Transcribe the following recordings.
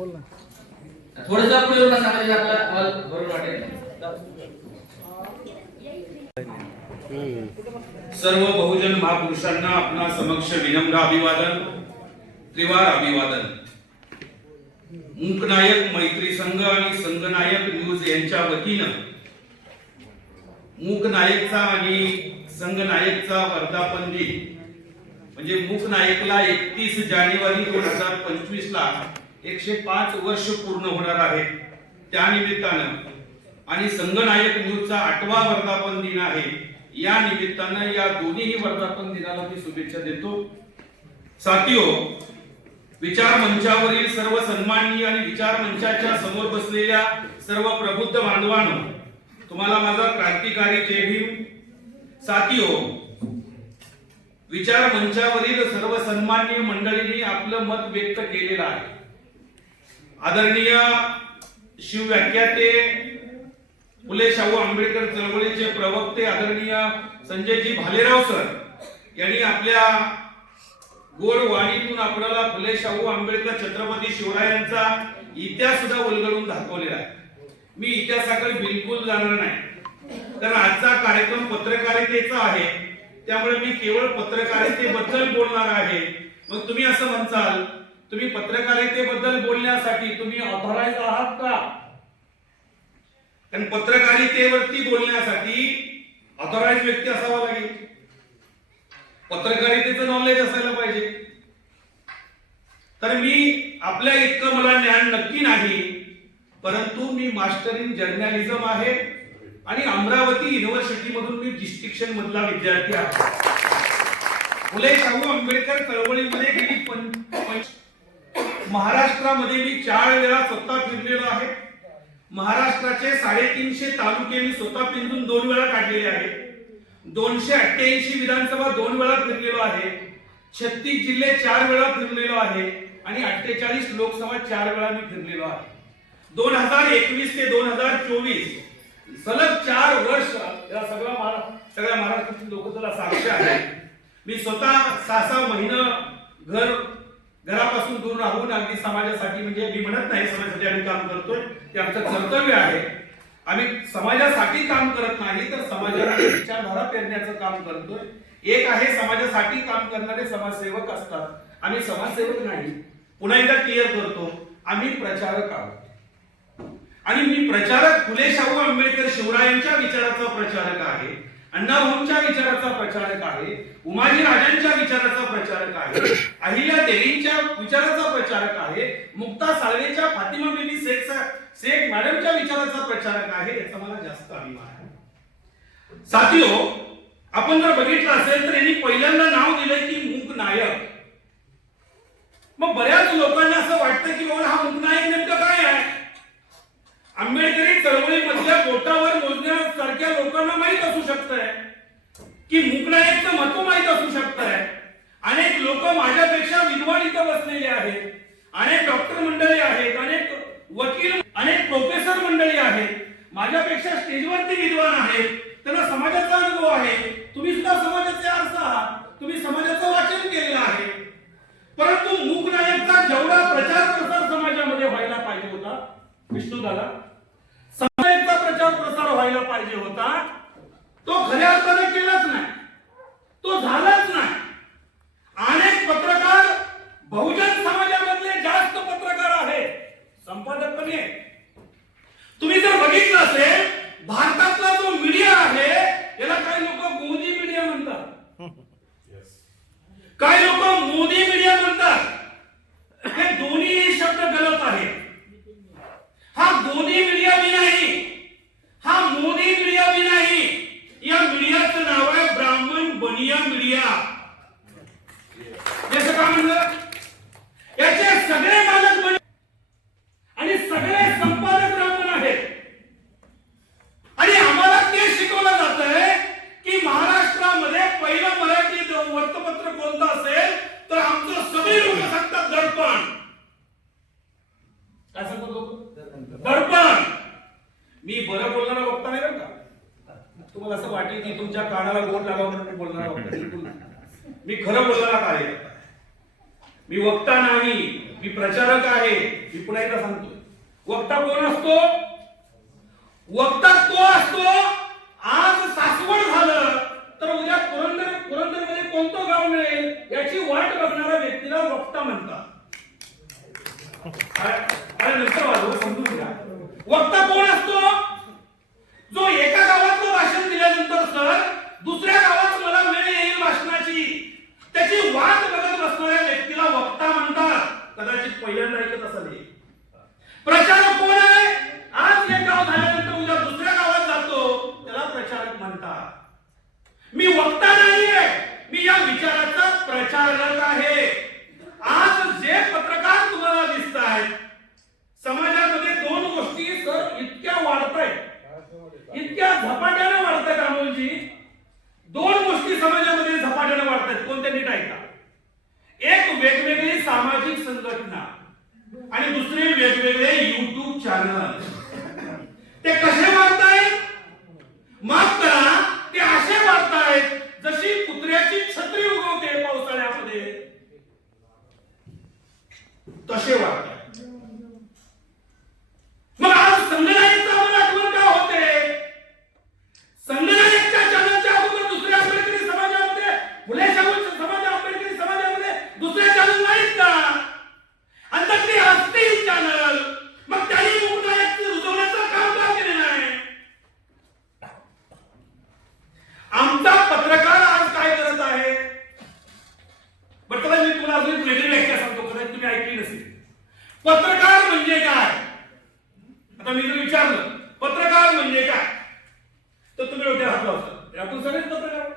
बोल ना. थोडस पुढे येऊन सांगायचं आपल्याला हॉल बरोबर वाटेल. सर्व बहुजन महापुरुषांना आपणा समक्ष विनम्र अभिवादन त्रिवार अभिवादन. मूकनायक मैत्री संघ आणि संघनायक न्यूज यांच्या वतीनं मूकनायकचा आणि संघनायकचा वर्धापन दिन म्हणजे मूकनायकला एकतीस जानेवारी दोन हजार पंचवीस ला एकशे पाच वर्ष पूर्ण होणार आहे. त्या निमित्तानं आणि संघनायक न्यूजचा आठवा वर्धापन दिन आहे. या निमित्तानं या दोन्ही वर्धापन दिनाला मी शुभेच्छा देतो. साथियो विचार मंचावरील सर्व सन्माननीय आणि विचार मंचाच्या समोर बसलेल्या सर्व प्रबुद्ध बांधवांनो तुम्हाला माझा क्रांतिकारी जय भीम. साथियो विचार मंचावरील सर्व सन्माननीय मंडळींनी आपलं मत व्यक्त केलेलं आहे. आदरणीय शिवव्याख्याते फुले शाहू आंबेडकर चळवळीचे प्रवक्ते आदरणीय संजयजी भालेराव सर यांनी आपल्या गोड वाणीतून आपल्याला फुले शाहू आंबेडकर छत्रपती शिवरायांचा इतिहास सुद्धा उलगडून दाखवलेला आहे. मी इतिहासाकडे बिलकुल जाणार नाही. तर आजचा कार्यक्रम पत्रकारितेचा आहे. त्यामुळे मी केवळ पत्रकारितेबद्दल बोलणार आहे. मग तुम्ही असं म्हणसाल तुम्ही पत्रकारितेबद्दल बोलण्यासाठी तुम्ही ऑथोराइज आहात का? कारण पत्रकारितेवरती बोलण्यासाठी ऑथराईज व्यक्ती असावा लागेल. पत्रकारितेचं नॉलेज असायला पाहिजे. तर मी आपल्या इतकं मला ज्ञान नक्की नाही परंतु मी मास्टर इन जर्नलिझम आहे आणि अमरावती युनिव्हर्सिटी मधून मी डिस्ट्रिक्शन मधला विद्यार्थी आहे. फुले शाहू आंबेडकर चळवळीमध्ये गेली पण महाराष्ट्रामध्ये मी चार वेळा स्वतः फिरलेलो आहे. महाराष्ट्राचे साडेतीनशे तालुके मी स्वतः पिंजून दोन वेळा काढलेले आहे. दोनशे अठ्ठ्याऐंशी विधानसभा दोन वेळा फिरलेलो आहे. छत्तीस जिल्हे चार वेळा फिरलेलो आहे आणि अठ्ठेचाळीस लोकसभा चार वेळा मी फिरलेलो आहे. दोन हजार एकवीस ते दोन हजार चोवीस सलग चार वर्ष या सगळ्या महारा सगळ्या महाराष्ट्रातील लोक त्याला साक्ष आहे मी स्वतः सहा सहा महिना घर घरापासून दूर राहून अगदी समाजासाठी म्हणजे मी म्हणत नाही समाजासाठी आम्ही काम करतोय ते आमचं कर्तव्य आहे. आम्ही समाजासाठी काम करत नाही तर समाजाला विचारधारा पेरण्याचं काम करतोय. एक आहे समाजासाठी काम करणारे समाजसेवक असतात. आम्ही समाजसेवक नाही. पुन्हा एकदा क्लिअर करतो आम्ही प्रचारक आहोत. आणि मी प्रचारक फुले शाहू आंबेडकर शिवरायांच्या विचाराचा प्रचारक आहे. अण्णाभाऊंच्या विचाराचा प्रचारक आहे उमाजी राजांच्या विचाराचा प्रचारक आहे अहिल्या देवींच्या विचाराचा प्रचारक आहे मुक्ता साळवेच्या फातिमा बेबी शेख शेख मॅडमच्या विचाराचा प्रचारक आहे याचा मला जास्त अभिमान आहे. साथियो आपण जर बघितलं असेल तर यांनी पहिल्यांदा नाव दिलंय की मूक नायक. मग बऱ्याच लोकांना असं वाटतं की बाबा हा मूक नायक नेमकं काय आहे? आंबेडकरी चळवळीमधल्या बोटावर मोजण्यासारख्या लोकांना माहीत असू शकतंय. की मुकनायकचं महत्त्व माहीत असू शकत आहे अनेक लोक माझ्यापेक्षा विद्वान इथं बसलेले आहेत. अनेक डॉक्टर मंडळी आहेत. अनेक वकील अनेक प्रोफेसर मंडळी आहेत. माझ्यापेक्षा स्टेजवरती विद्वान आहेत. त्यांना समाजाचा अनुभव आहे. तुम्ही सुद्धा समाजाचे अर्थ आहात. तुम्ही समाजाचं वाचन केलेलं आहे. परंतु मूकनायकचा जेवढा प्रचार प्रसार समाजामध्ये व्हायला पाहिजे होता विष्णू दादा समाजाचा प्रचार प्रसार व्हायला पाहिजे होता तो खऱ्या अर्थाने केलाच नाही. तो झालाच नाही. अनेक पत्रकार बहुजन समाजामधले जास्त पत्रकार आहेत संपादक कमी आहे तुम्ही जर बघितलं असेल भारतातला जो मीडिया आहे याला काही लोक मोदी मीडिया म्हणतात काही लोक मोदी मीडिया म्हणतात हे दोन्ही शब्द गलत आहेत हा मोदी मीडिया बी नाही हा मोदी मीडिया बी नाही या मीडियाचं नाव आहे ब्राह्मण बनिया मीडिया याचं काय म्हणलं याचे सगळे मालक बने आणि सगळे संपादक ब्राह्मण आहेत आणि आम्हाला ते शिकवलं जात आहे की महाराष्ट्रामध्ये पहिलं मराठी वृत्तपत्र कोणतं असेल तर आमचं सगळी लोक सांगतात दर्पण काय सांगतो लोक दर्पण मी बरं बोलणारा वक्ता नाही बरं का तुम्हाला असं वाटेल की तुमच्या फोन लागा म्हणून मी बोलणार वक्ता बिलकुल मी खरं बोलणारा कार्यकर्ता आहे. मी वक्ता नाही. मी प्रचारक आहे. मी पुन्हा एकदा सांगतो वक्ता कोण असतो? वक्ता तो असतो? आज सासवड झालं तर उद्या पुरंदर पुरंदरमध्ये कोणतं गाव मिळेल याची वाट बघणाऱ्या व्यक्तीला वक्ता म्हणतात. अरे अरे नंतर वाजव, समजून घ्या. वक्ता कोण असतो? विचाराचा आहे. आज जे पत्रकार तुम्हाला दिसत आहेत समाजामध्ये दोन गोष्टी सर इतक्या वाढतायत. इतक्या झपाट्याने वाढतायत अमोलजी दोन गोष्टी समाजामध्ये झपाट्याने वाढतायत. कोणत्या नीट ऐका एक वेगवेगळी सामाजिक संघटना आणि दुसरे वेगवेगळे युट्यूब चॅनल ते कसे वाढतायत? माफ करा. तसे वाढतायत मग आज संघनायकचं आम्हाला आठवण का होते संघनायकच्या चॅनलच्या अगोदर दुसऱ्या आंबेडकरी समाजामध्ये फुले शाहू समाज आंबेडकरी समाजामध्ये दुसरे चॅनल नाहीत का आणि जर ते असतील चॅनल मग त्यांनी मुकनायक रुजवण्याचं काम का केले नाही आमचा पत्रकार आज काय करत आहे बरं चला मी तुम्हाला अजून एक वेगळी व्याख्या सांगतो कदाचित तुम्ही ऐकली नसेल पत्रकार म्हणजे काय? आता मी जर विचारलं पत्रकार म्हणजे काय? तर तुम्ही डोक्या हात लावता. आपण सगळेच पत्रकार.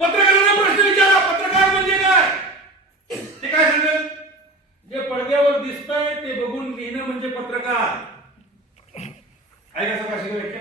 पत्रकारांना प्रश्न विचारा पत्रकार म्हणजे काय? ते काय सांगेल? जे पडद्यावर दिसतंय ते बघून लिहिणं म्हणजे पत्रकार. आहे का सकाळची व्याख्या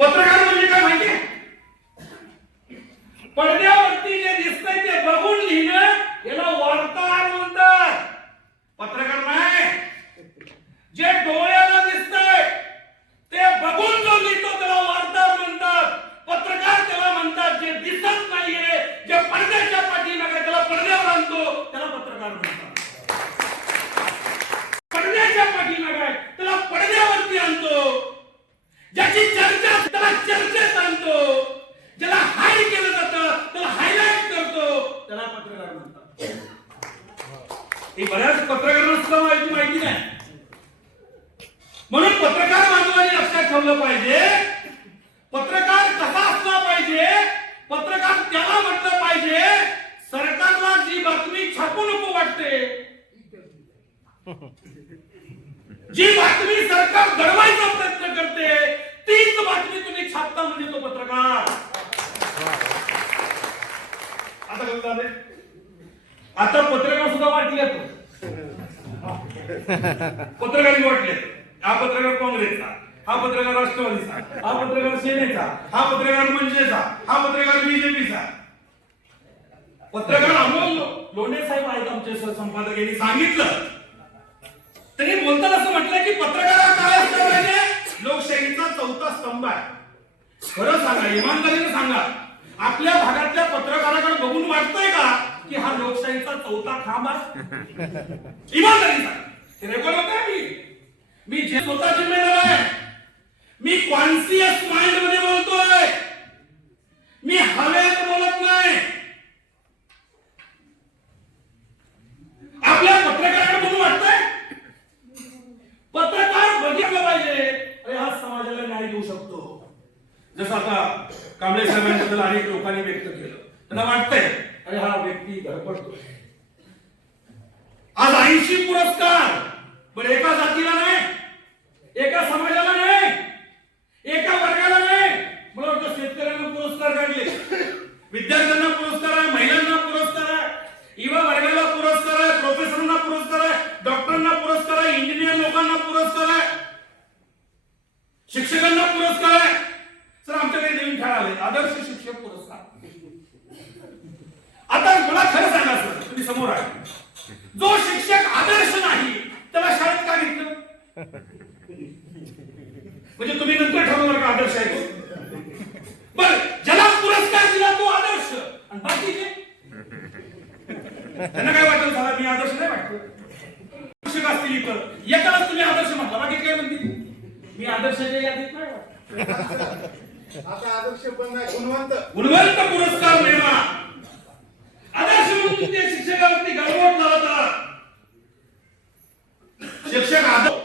पत्रकार म्हणजे काय माहितीये पडद्यावरती जे दिसतंय ते बघून लिहिणं याला वार्ताहर म्हणतात पत्रकार नाही जे डोळ्याला दिसतंय ते बघून जो लिहितो त्याला वार्ताहर म्हणतात. पत्रकार त्याला म्हणतात जे दिसत नाहीये जे पडद्याच्या पाठीमागे त्याला पडद्यावर आणतो त्याला पत्रकार म्हणतात. पडद्याच्या पाठीमागे आहे, त्याला पडद्यावरती आणतो. ज्याची चर्चा त्याला चर्चेत आणतो. ज्याला हाय केलं जातं त्याला हायलाइट करतो त्याला पत्रकार म्हणतात. हे बऱ्याच पत्रकारांना सुद्धा माहिती माहिती नाही. म्हणून पत्रकार बांधवांनी लक्षात ठेवलं पाहिजे. पत्रकार कसा असला पाहिजे? पत्रकार त्याला म्हटलं पाहिजे सरकारला जी बातमी छापू नको वाटते. जी बातमी सरकार घडवायचा प्रयत्न करते तीच बातमी तुम्ही छापता म्हणजे तो पत्रकार. आता कसं झालंय? आता पत्रकार सुद्धा वाटले पत्रकार वाटले हा पत्रकार काँग्रेसचा हा पत्रकार राष्ट्रवादीचा हा पत्रकार सेनेचा हा पत्रकार मनसेचा हा पत्रकार बीजेपीचा. पत्रकार अमोल लोंढे साहेब आहेत आमचे सहसंपादक यांनी सांगितलं. तरी बोलताना असं म्हटलं की पत्रकार काय असला पाहिजे लोकशाहीचा चौथा स्तंभ आहे. खरं सांगा इमानदारीने सांगा. आपल्या भागातल्या पत्रकाराकडे बघून वाटतंय का की हा लोकशाहीचा चौथा खांब आहे? इमानदारी रेकॉर्ड होता मी. मी जे स्वतः जिम्मेदार आहे मी कॉन्सियस माइंडमध्ये बोलतोय. मी हवेत बोलत नाही. आपल्या पत्रकाराकडे बघून वाटतंय? पत्रकार बघितलं पाहिजे. अरे हा समाजाला न्याय देऊ शकतो. जसं आता कांबळे साहेबांबद्दल अनेक लोकांनी व्यक्त केलं. त्यांना वाटतंय अरे हा व्यक्ती धडपडतो आज ऐंशी पुरस्कार पण एका जातीला नाही. एका समाजाला नाही एका वर्गाला नाही. मला वाटतं शेतकऱ्यांना पुरस्कार काढले विद्यार्थ्यांना पुरस्कार आहे महिलांना पुरस्कार आहे युवा वर्गाला पुरस्कार आहे प्रोफेसरांना पुरस्कार आहे डॉक्टरांना पुरस्कार आहे इंजिनियर लोकांना पुरस्कार आहे शिक्षकांना पुरस्कार आहे. सर आमच्याकडे नवीन खेळ आले. आदर्श शिक्षक पुरस्कार. आता मला खरं सांगा सर तुम्ही समोर आहे जो शिक्षक आदर्श नाही त्याला शाळेत का घेतलं? म्हणजे तुम्ही नंतर ठरवणार का आदर्श आहे तो? बर ज्याला पुरस्कार दिला तो आदर्श. आणि बाकीचे त्यांना काय वाटलं झाला? मी आदर्श नाही वाटतो शिक्षक असतील इथं? एकालाच तुम्ही आदर्श म्हटला. बाकी काय म्हणते मी आदर्शाच्या यादीत नाही वाटत. आता आदर्श पण नाही गुणवंत. गुणवंत पुरस्कार मिळवा. आदर्श म्हणून शिक्षकावरती गळवट लावतात शिक्षक आदर्श